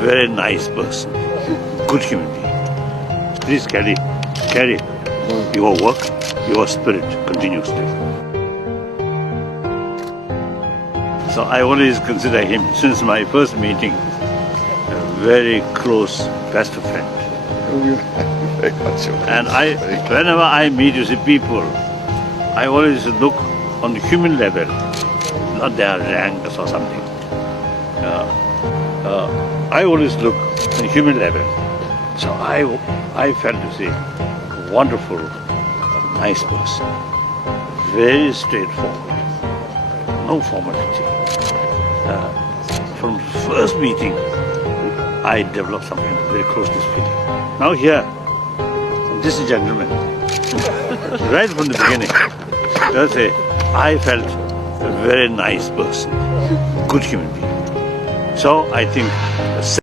very nice person, good human being. Please carry your work, your spirit continuously. So I always consider him, since my first meeting, a very close best friend. Very much so. And whenever I meet with the people, I always look on the human level, not their ranks or something. I always look on the human level. So I felt to say, wonderful, nice person, very straightforward, no formality. From first meeting, I developed something very close to this feeling. Now here, this gentleman, right from the beginning, let's say, I felt a very nice person, good human being. So I think